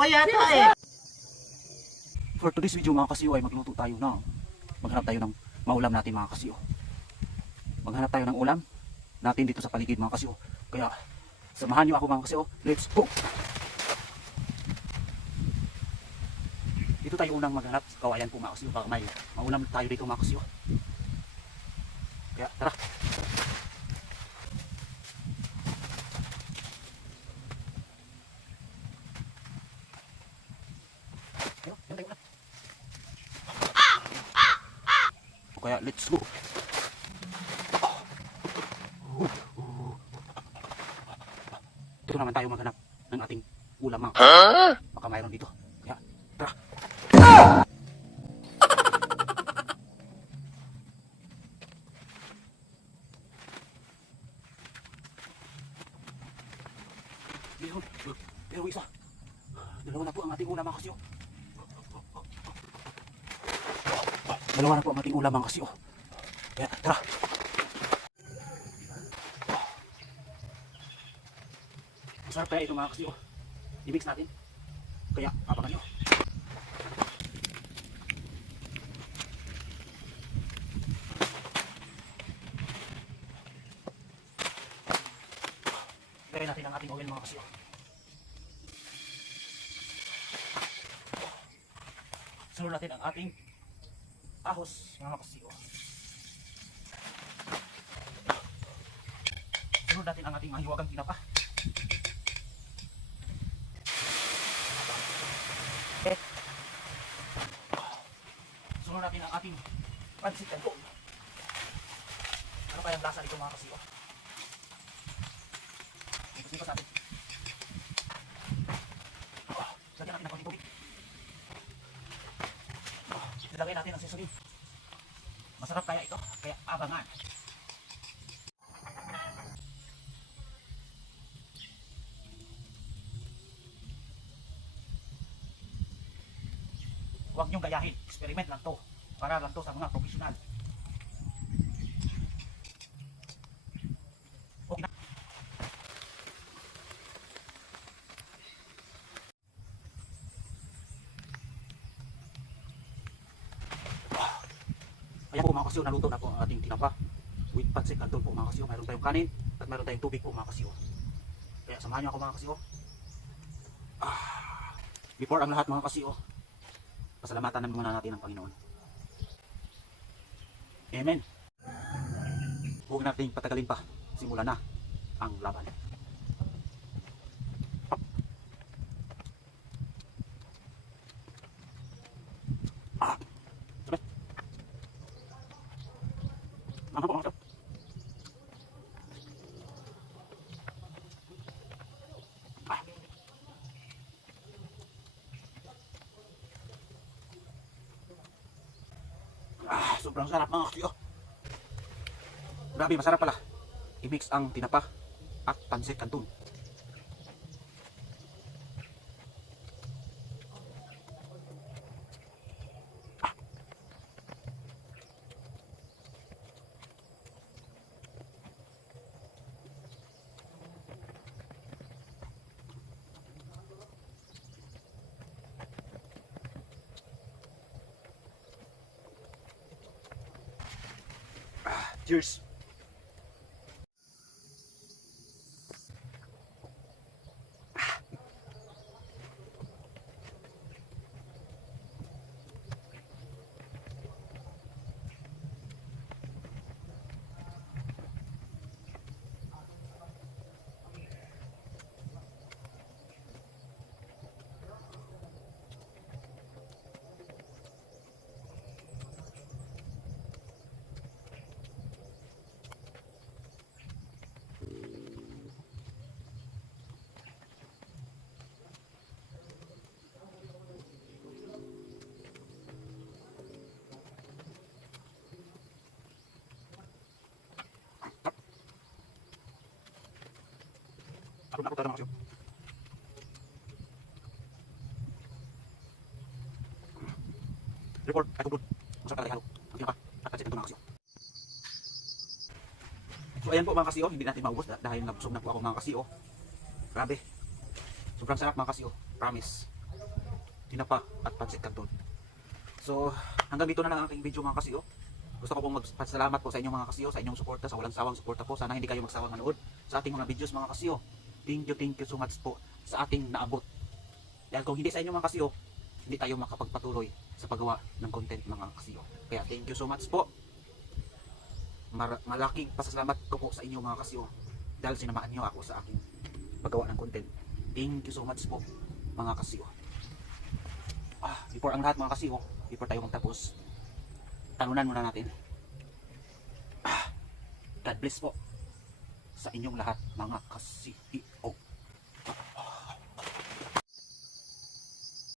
ka yata eh. For today's video mga kasiyo ay magluto tayo na. Maghanap tayo ng maulam natin mga kasiyo. Maghanap tayo ng ulam natin dito sa paligid mga kasiyo. Kaya samahan nyo ako mga kasiyo. Let's go! Dito tayo unang maghanap sa kawayan po mga kasiyo. Baka may maulam tayo dito mga kasiyo. Kaya tara! Kaya let's go. Dito naman tayo maghanap ng ating ulam mga kasiyo. Baka mayroon dito. Kaya tara. Meron isa. Dalawa na po ang ating ulam mga kasiyo. Dalawa na po ang ating ulam mga kasiyo. Kaya tara. Masarap kaya ito mga kasiyo. I-mix natin. Kaya abangan nyo. Lagay natin ang ating oil mga kasiyo. Sunod natin ang ating ahos mga kasiyo. Sunod natin ang ating mahiwagang tinapa. Sunod natin ang ating pansit canton. Ano kayang lasa nito mga kasiyo? Ipos natin. Lagyan natin ng konting tubig. Ilagay natin ang seasoning. Masarap kaya ito, kaya abangan. Huwag niyong gayahin, experiment lang to. Para lang to sa mga profesional. Okay na. Ayan po mga kasiyo, naluto na po ang ating tinapa with pancit canton po mga kasiyo. Mayroon tayong kanin at mayroon tayong tubig po mga kasiyo. Kaya samahan niyo ako mga kasiyo. Before ang lahat mga kasiyo, pasalamatan muna natin ang Panginoon. Amen. Huwag natin patagalin pa. Simula na ang laban. Ano po mga sobrang sarap mga kasiyo. Grabe, masarap pala. I-mix ang tinapa at pancit canton. Cheers! Ako talaga mga kasiyo. Report, ay kubod. Masarap talaga halo. Ang tinapa at pancit canton mga kasiyo. So ayan po mga kasiyo, hindi natin maubos dahil nabusog na po ako mga kasiyo. Grabe. Sobrang sarap mga kasiyo. Promise. tinapa at pansit canton. So, hanggang dito na lang ang aking video mga kasiyo. Gusto ko pong magpasalamat po sa inyong mga kasiyo, sa inyong suporta, sa walang sawang suporta po. Sana hindi kayo magsawang manood sa ating mga videos mga kasiyo. Thank you so much po sa ating naabot. Dahil kung hindi sa inyong mga kasiyo, hindi tayo makapagpatuloy sa paggawa ng content mga kasiyo. Kaya thank you so much po. Malaking pasasalamat ko po sa inyo mga kasiyo dahil sinamaan niyo ako sa aking paggawa ng content. Thank you so much po mga kasiyo. Before ang lahat mga kasiyo, before tayo magtapos, talunan muna natin. God bless po sa inyong lahat mga kasiyo.